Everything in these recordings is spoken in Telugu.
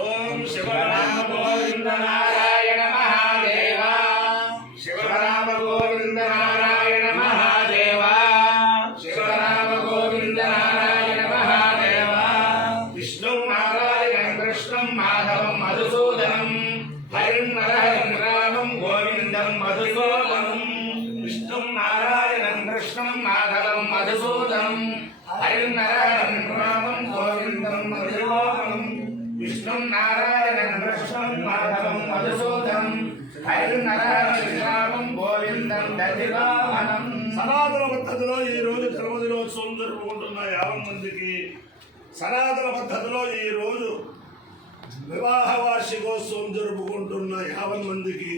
ఓం శివరామ గోవింద నారాయణ మహాదేవ శివరామ గోవింద నారాయణ మహాదేవ శివరామ గోవింద నారాయణ మహాదేవ విష్ణు నారాయణం కృష్ణం మాధవం మధుసూదనం హరిం నరహరిం రామం గోవిందం మధుసూదనం విష్ణు నారాయణం కృష్ణం మాధవం మధుసూదనం హరిం నరహరిం రామం గోవిందం మధుసూదనం విష్ణు నారాయణం కృష్ణం మాధవం మధుసూదనం హరిం నరహరిం రామం గోవిందం దధివాహనం. సనాతన పద్ధతిలో ఈ రోజు ధర్మదినోత్సవం జరుపుకుంటున్న 50 మందికి సనాతన పద్ధతిలో ఈ రోజు వివాహ వార్షికోత్సవం జరుపుకుంటున్న 50 మందికి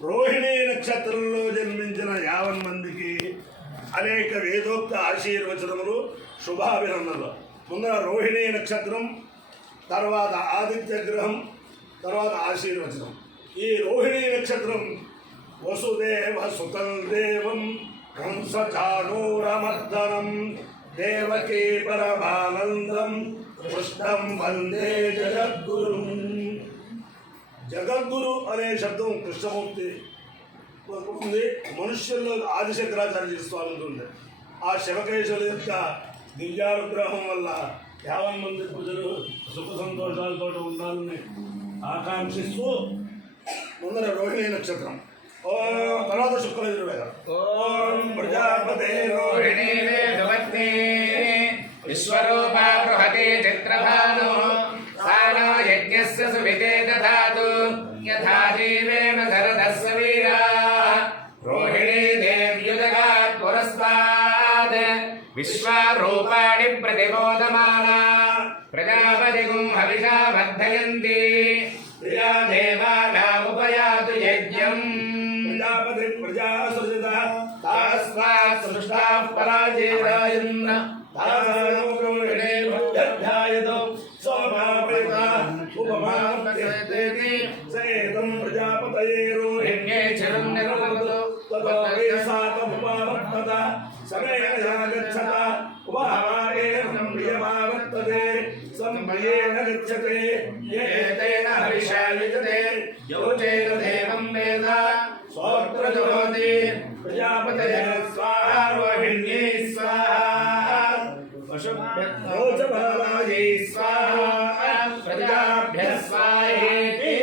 రోహిణీ నక్షత్రంలో జన్మించిన 50 మందికి అనేక వేదోక్త ఆశీర్వచనములు శుభాభినందనలు. ముందర రోహిణీ నక్షత్రం, తర్వాత ఆదిత్య గ్రహం, తర్వాత ఆశీర్వచనం. ఈ రోహిణీ నక్షత్రం వసుదేవ సుతం దేవం కంసచాణూరమర్దనం దేవకీ పరమానందం కృష్ణం వందే జగద్గురు. జగద్గురు అనే శబ్దం కృష్ణమూర్తి ఉంది. మనుష్యుల్లో ఆదిశంకరాచార్య స్వామి ఉంది. ఆ శివకేశవుల యొక్క దివ్యానుగ్రహం వల్ల 50 మంది ప్రజలు సుఖ సంతోషాలతో ఉండాలని ఆకాంక్షిస్తూ ముందర రోహిణీ నక్షత్రం. తర్వాత శుక్లయజుర్వేదం. ఓం ప్రజాపతే రోహిణీ వేదవత్తే విశ్వరూపా బృహతే చక్రభానో సానో యజ్ఞస్య సువితే దధాతు యథా జీవేన శరదస్య వీరాః రోహిణీ దేవ్యుదగాత్ పురస్తాద్ విశ్వరూపాణి ప్రతిబోధమానా ప్రజాపతిగుం హవిషా వర్ధయంతి ప్రియా దేవానాముపయాతు యజ్ఞం. ప్రజాపతి ప్రజా సృజత తస్మాత్ సృష్టాః పరాజేతాయన్న తాసానోగ్రహణే భక్త్యాయతో సోమాపరిత ఉపమాప్యతే సేతం ప్రజాపతయే రోహిణ్యే చిరం నిర్వృతో తతో వేసాతముపావర్తత సమేన గచ్చత ఉపహారేణ ప్రియమావర్తతే సంభయేన గచ్చతే ఏతేన హరిషాయుజతే యోచేన దేవం వేద స్వప్రజోతి ప్రజాపతయే స్వాహా రోహిణ్యే స్వాహా వశుభ్యోజబాలాయే స్వాహా ప్రజాభ్యః స్వాహేతి.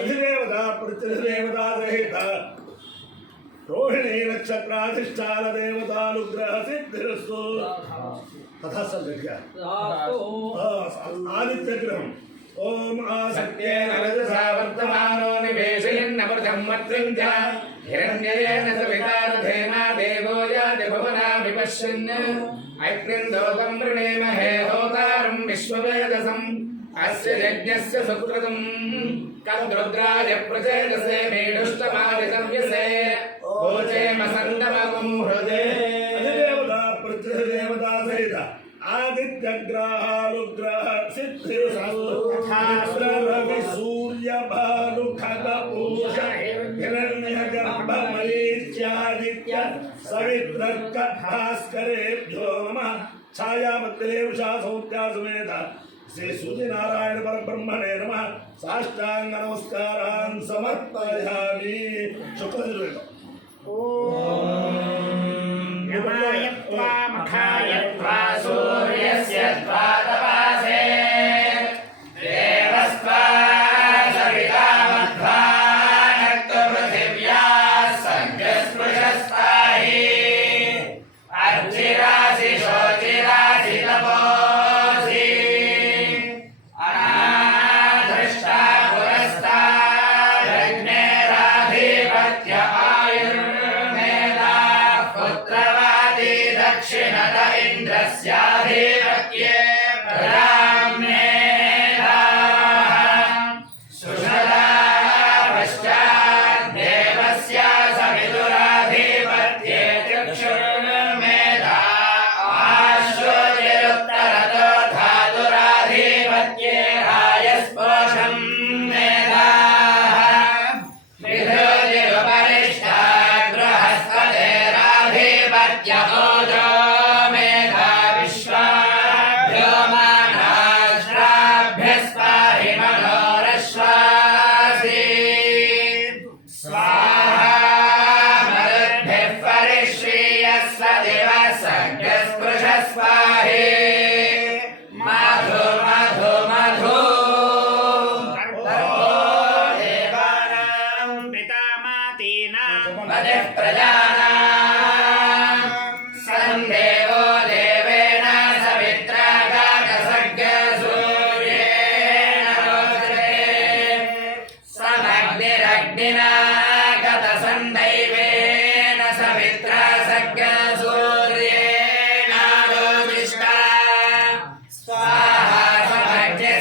అధిదేవతా ప్రత్యధిదేవతా సహిత రోహిణీ నక్షత్రాధిష్టాన దేవతానుగ్రహ సిద్ధిరస్తు. తథా సంగత్య ఆదిత్య గ్రహం. ఓం ఆసక్తేన రజసా వర్తమానో నివేశయన్నమృతం మత్రం చ హిరణ్యేన సవితారథేనా దేవో యాతి భువనా విపశ్యన్ అగ్నిం దోగం వృణేమహే హోతారం విశ్వవేదసం అస్య యజ్ఞస్య సుకృతం కద్రుద్రాయ ప్రచేదసే మేడుష్టమాదితవ్యసే ఓచేమ సంగమగుం హృదే. అధిదేవతా ప్రత్యధిదేవతా సహిత ఆదిత్య గ్రహానుగ్రహ సిద్ధి రవి సూర్య భాను ఖగ పూష హిరణ్య గర్భ మరీచ్యాదిత్య సవిత్రర్క భాస్కరేభ్యో నమః. ఛాయామత్రే ఉషా సౌఖ్యా సమేత శ్రీ సూర్యనారాయణ పరబ్రహ్మణే నమః. సాష్టాంగ నమస్కారాన్ సమర్పయామి. శుక్లయజుర్వేదం. యమాయ త్వా మఖాయ త్వా సూర్యస్య త్వా తపాసే దేవస్త్వా సవితా మధ్వా నక్తు పృథివ్యా సంజస్పృశస్తాహి అర్చిరాసి శోచిరాసి తపోసి అనాధృష్టా పురస్తాదగ్నేరాధిపత్య పుత్రవాది దక్షిణత ఇంద్రస్యాధిపత్యే ప్రజామ్నేదాః సుషదా పశ్చాత్ దేవస్య సవితురాధిపత్యే చక్షుర్మేధా ఆశ్వతిరుత్తరతో ధాతురాధిపత్యే రాయస్పోషం మేధాః విధృతిరుపరిష్టా బృహస్పతిరాధిపత్య ఓజో మేధా విశ్వాభ్యో మానాశ్రాభ్యస్పా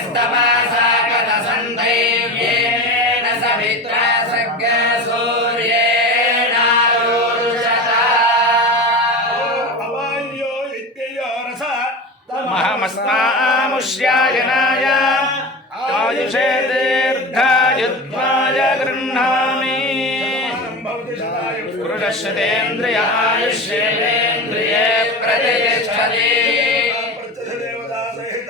यस्तपासागतसन्दैव्येन सवित्रा सर्गसूर्येणारोरुषता अवान्यो इत्ययो रस महमस्मामुष्यायनाय आयुषे दीर्घायुध्वाय गृह्णामि पुरुषशतेन्द्रिय आयुष्येन्द्रिये प्रतिष्ठति देवता सहित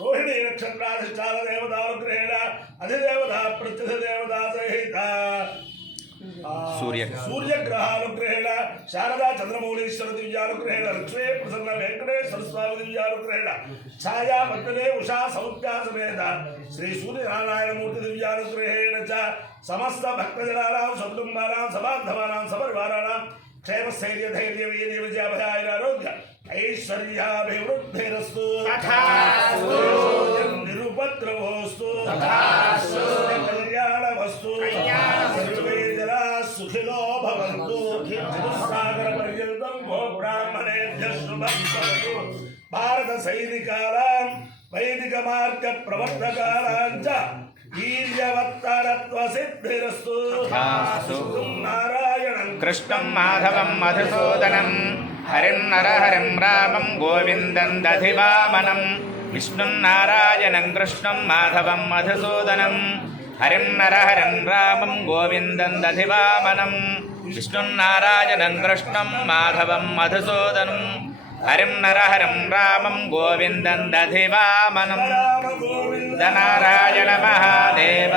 रोहिणी नक्षत्राधिष्ठान देवतानुग्रहेण अधिदेवता प्रत्यक्ष देवता सहित सूर्यग्रहानुग्रहेण शारदा चंद्रमौलीश्वर दिव्यानुग्रहेण लक्ष्मी प्रसन्न वेंकटेश्वर स्वामी दिव्यानुग्रहेण छाया पद्मने उषा सौख्या समेत श्री सूर्यनारायण मूर्ति दिव्यानुग्रहेण च समस्त भक्तजनानां सकुटुम्बानां सबान्धवानां सपरिवाराणां क्षेम स्थैर्य धैर्य वीर्य विजयाभयारोग्य ऐश्वर्याभिवृद्धिरस्तु तथास्तु निरुपद्रवोस्तु तथास्तु कल्याणवस्तु सर्वे जनाः सुखिनो भवन्तु चतुस्सागरपर्यन्तं भो ब्राह्मणेभ्यः शुभं भवतु भारत सैनिकानां वैदिक मार्ग प्रवर्तकानां च वीर्यवत्तरत्वसिद्धिरस्तु नारायणं कृष्णं माधवं मधुसूदनं हरिं नरहरिं रामं गोविन्दं दधिवामनं विष्णुं नारायणं कृष्णं माधवं मधुसूदनं हरिं नरहरिं रामं गोविन्दं दधिवामनं विष्णुं नारायणं कृष्णं माधवं मधुसूदनं हरिं नरहरिं रामं गोविन्दं दधिवामनं नारायण महादेव